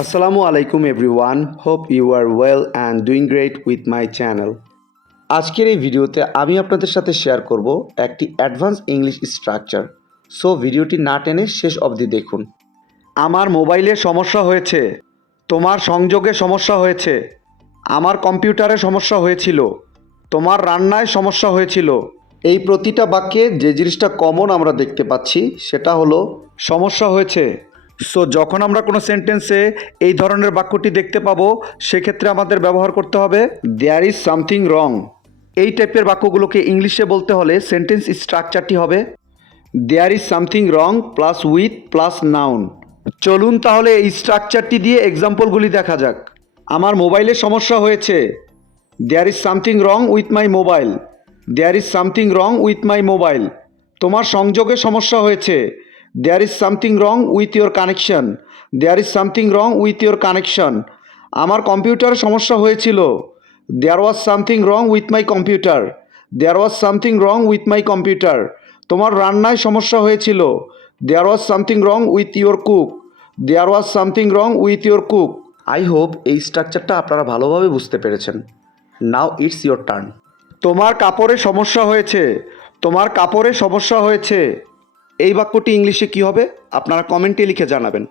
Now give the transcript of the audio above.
Assalamu alaikum everyone. Hope you are well and doing great with my channel. আজকের এই ভিডিওতে আমি আপনাদের সাথে শেয়ার করব একটি অ্যাডভান্স ইংলিশ স্ট্রাকচার। সো ভিডিওটি না টেনে শেষ অবধি দেখুন। আমার মোবাইলে সমস্যা হয়েছে। তোমার সংযোগে সমস্যা হয়েছে। আমার কম্পিউটারে সমস্যা হয়েছিল। তোমার রান্নায় সমস্যা হয়েছিল। এই প্রতিটা বাক্যে যে জিনিসটা কমন আমরা দেখতে পাচ্ছি সেটা হলো সমস্যা হয়েছে। সো যখন আমরা কোনো সেন্টেন্সে এই ধরনের বাক্যটি দেখতে পাবো সেক্ষেত্রে আমাদের ব্যবহার করতে হবে দেয়ার ইজ সামথিং রং। এই টাইপের বাক্যগুলোকে ইংলিশে বলতে হলে সেন্টেন্স স্ট্রাকচারটি হবে there is something wrong plus with plus noun. চলুন তাহলে এই স্ট্রাকচারটি দিয়ে এক্সাম্পলগুলি দেখা যাক। আমার মোবাইলে সমস্যা হয়েছে। There is something wrong with my mobile. There is something wrong with my mobile. তোমার সংযোগে সমস্যা হয়েছে। There is something wrong with your connection. There is something wrong with your connection. আমার কম্পিউটারে সমস্যা হয়েছিল। There was something wrong with my computer. There was something wrong with my computer. তোমার রান্নায় সমস্যা হয়েছিল। There was something wrong with your cook. There was something wrong with your cook. I hope এই স্ট্রাকচারটা আপনারা ভালোভাবে বুঝতে পেরেছেন। Now it's your turn. তোমার কাপড়ে সমস্যা হয়েছে। তোমার কাপড়ে সমস্যা হয়েছে। এই বাক্যটি ইংলিশে কী হবে আপনারা কমেন্টে লিখে জানাবেন।